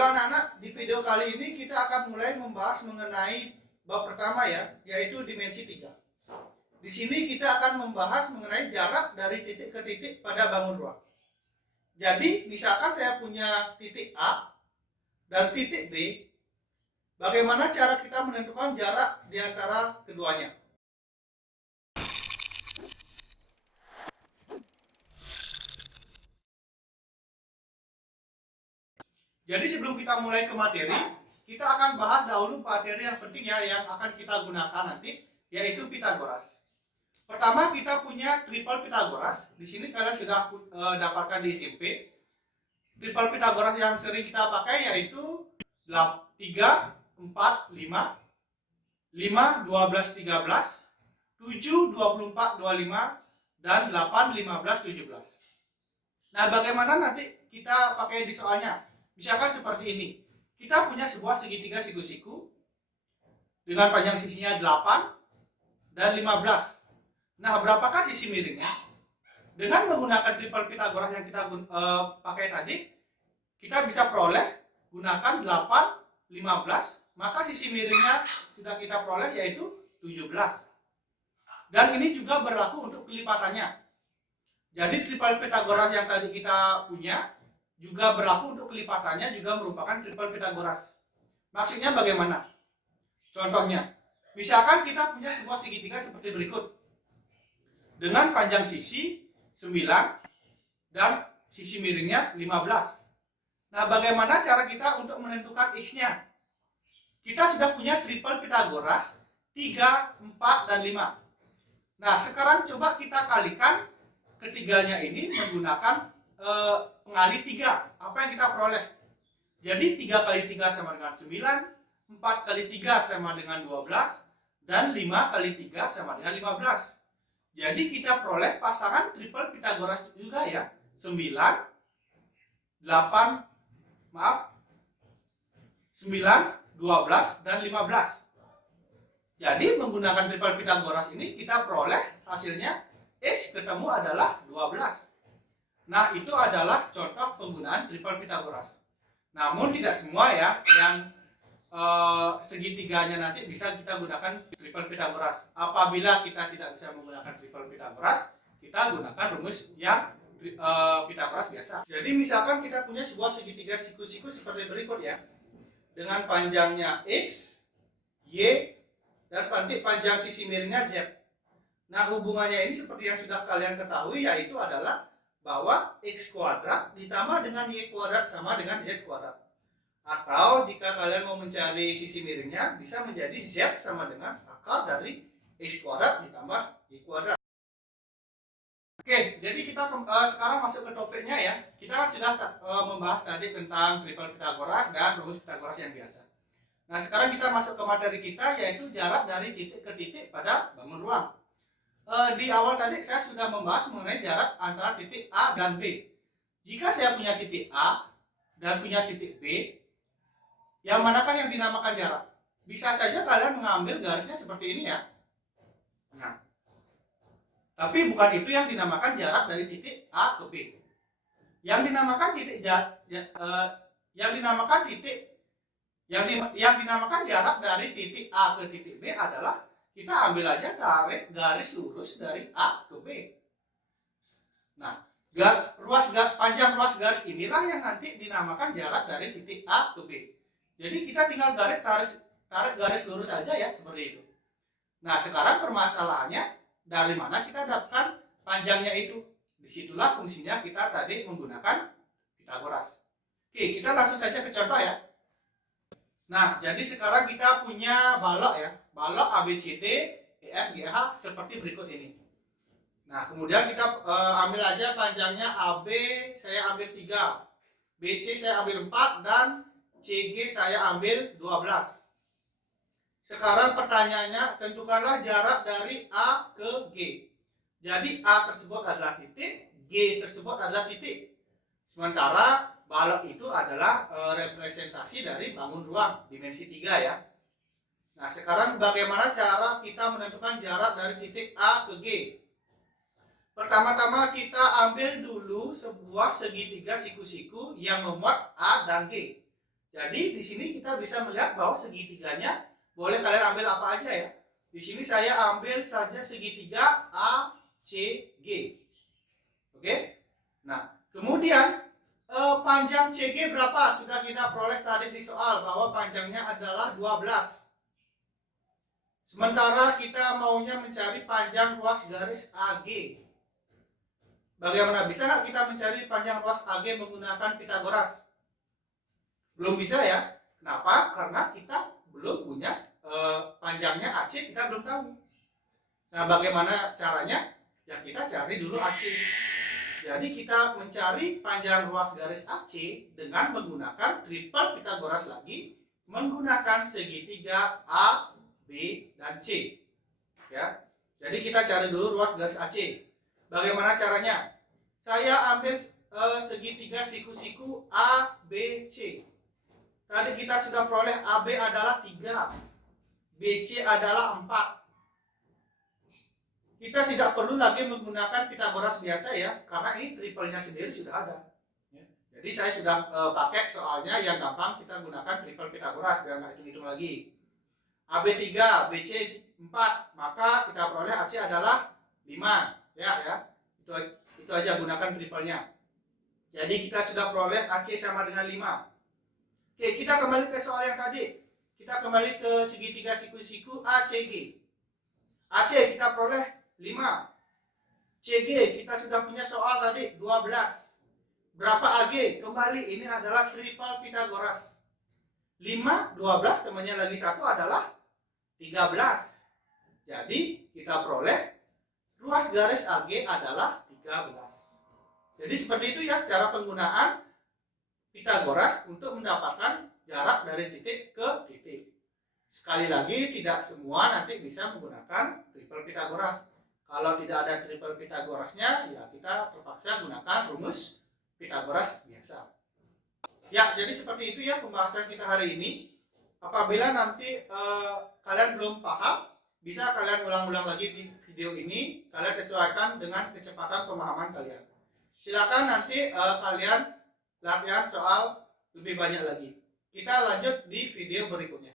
Halo anak-anak, di video kali ini kita akan mulai membahas mengenai bab pertama ya, yaitu dimensi 3. Di sini kita akan membahas mengenai jarak dari titik ke titik pada bangun ruang. Jadi, misalkan saya punya titik A dan titik B, bagaimana cara kita menentukan jarak di antara keduanya? Jadi sebelum kita mulai ke materi, kita akan bahas dahulu materi yang penting ya yang akan kita gunakan nanti, yaitu Pitagoras. Pertama kita punya triple Pitagoras. Di sini kalian sudah dapatkan di SMP. Triple Pitagoras yang sering kita pakai yaitu 3, 4, 5, 5, 12, 13, 7, 24, 25, dan 8, 15, 17. Nah, bagaimana nanti kita pakai di soalnya? Misalkan seperti ini. Kita punya sebuah segitiga siku-siku dengan panjang sisinya 8 dan 15. Nah, berapakah sisi miringnya? Dengan menggunakan triple Pitagoras yang kita pakai tadi, kita bisa peroleh gunakan 8, 15, maka sisi miringnya sudah kita peroleh yaitu 17. Dan ini juga berlaku untuk kelipatannya. Jadi triple Pitagoras yang tadi kita punya juga berlaku untuk kelipatannya, juga merupakan triple Pitagoras. Maksudnya bagaimana? Contohnya, misalkan kita punya sebuah segitiga seperti berikut. Dengan panjang sisi 9 dan sisi miringnya 15. Nah, bagaimana cara kita untuk menentukan X-nya? Kita sudah punya triple Pitagoras 3, 4, dan 5. Nah, sekarang coba kita kalikan ketiganya ini menggunakan pengali 3. Apa yang kita peroleh? Jadi 3 kali 3 sama dengan 9, 4 kali 3 sama dengan 12, dan 5 kali 3 sama dengan 15. Jadi kita peroleh pasangan triple Pitagoras juga ya. 9, 12, dan 15. Jadi menggunakan triple Pitagoras ini kita peroleh hasilnya X ketemu adalah 12. Nah, itu adalah contoh penggunaan triple Pitagoras. Namun tidak semua ya yang segitiganya nanti bisa kita gunakan triple Pitagoras. Apabila kita tidak bisa menggunakan triple Pitagoras, kita gunakan rumus yang Pitagoras biasa. Jadi misalkan kita punya sebuah segitiga siku-siku seperti berikut ya. Dengan panjangnya X, Y, dan panjang sisi miringnya Z. Nah, hubungannya ini seperti yang sudah kalian ketahui, yaitu adalah bahwa X kuadrat ditambah dengan Y kuadrat sama dengan Z kuadrat. Atau jika kalian mau mencari sisi miringnya, bisa menjadi Z sama dengan akar dari X kuadrat ditambah Y kuadrat. Oke, jadi kita sekarang masuk ke topiknya ya. Kita sudah membahas tadi tentang triple Pitagoras dan rumus Pitagoras yang biasa. Nah, sekarang kita masuk ke materi kita, yaitu jarak dari titik ke titik pada bangun ruang. Di awal tadi saya sudah membahas mengenai jarak antara titik A dan B. Jika saya punya titik A dan punya titik B, yang manakah yang dinamakan jarak? Bisa saja kalian mengambil garisnya seperti ini ya. Nah, tapi bukan itu yang dinamakan jarak dari titik A ke B. Yang dinamakan dinamakan jarak dari titik A ke titik B adalah kita ambil aja garis lurus dari A ke B. Nah, panjang ruas garis inilah yang nanti dinamakan jarak dari titik A ke B. Jadi kita tinggal tarik garis lurus saja ya, seperti itu. Nah, sekarang permasalahannya dari mana kita dapatkan panjangnya itu? Disitulah fungsinya kita tadi menggunakan Pitagoras. Oke, kita langsung saja ke contoh ya. Nah, jadi sekarang kita punya balok ya. Balok ABCD, EFGH seperti berikut ini. Nah, kemudian kita ambil aja panjangnya AB, saya ambil 3. BC saya ambil 4 dan CG saya ambil 12. Sekarang pertanyaannya, tentukanlah jarak dari A ke G. Jadi A tersebut adalah titik, G tersebut adalah titik. Sementara balok itu adalah representasi dari bangun ruang dimensi 3 ya. Nah, sekarang bagaimana cara kita menentukan jarak dari titik A ke G? Pertama-tama kita ambil dulu sebuah segitiga siku-siku yang memuat A dan G. Jadi di sini kita bisa melihat bahwa segitiganya boleh kalian ambil apa aja ya. Di sini saya ambil saja segitiga ACG. Oke. Nah, kemudian panjang CG berapa? Sudah kita peroleh tadi di soal bahwa panjangnya adalah 12. Sementara kita maunya mencari panjang ruas garis AG. Bagaimana bisa nggak kita mencari panjang ruas AG menggunakan Pitagoras? Belum bisa ya. Kenapa? Karena kita belum punya panjangnya AC, kita belum tahu. Nah, bagaimana caranya? Ya kita cari dulu AC. Jadi kita mencari panjang ruas garis AC dengan menggunakan triple Pitagoras lagi, menggunakan segitiga A, B, dan C. Ya. Jadi kita cari dulu ruas garis AC. Bagaimana caranya? Saya ambil segitiga siku-siku A, B, C. Tadi kita sudah peroleh AB adalah 3, BC adalah 4. Kita tidak perlu lagi menggunakan Pitagoras biasa ya, karena ini triple-nya sendiri sudah ada. Jadi saya sudah pakai soalnya yang gampang, kita gunakan triple Pitagoras, biar nggak hitung-hitung lagi. AB 3, BC 4, maka kita peroleh AC adalah 5. Ya. Itu aja, gunakan triple-nya. Jadi kita sudah peroleh AC sama dengan 5. Oke, kita kembali ke soal yang tadi. Kita kembali ke segitiga siku-siku ACG. AC kita peroleh 5. CG kita sudah punya soal tadi 12. Berapa AG? Kembali ini adalah triple Pitagoras. 5, 12 temannya lagi 1 adalah 13. Jadi kita peroleh ruas garis AG adalah 13. Jadi seperti itu ya cara penggunaan Pitagoras untuk mendapatkan jarak dari titik ke titik. Sekali lagi, tidak semua nanti bisa menggunakan triple Pitagoras. Kalau tidak ada triple Pitagorasnya, ya kita terpaksa gunakan rumus Pitagoras biasa. Ya, jadi seperti itu ya pembahasan kita hari ini. Apabila nanti kalian belum paham, bisa kalian ulang-ulang lagi di video ini. Kalian sesuaikan dengan kecepatan pemahaman kalian. Silakan nanti kalian latihan soal lebih banyak lagi. Kita lanjut di video berikutnya.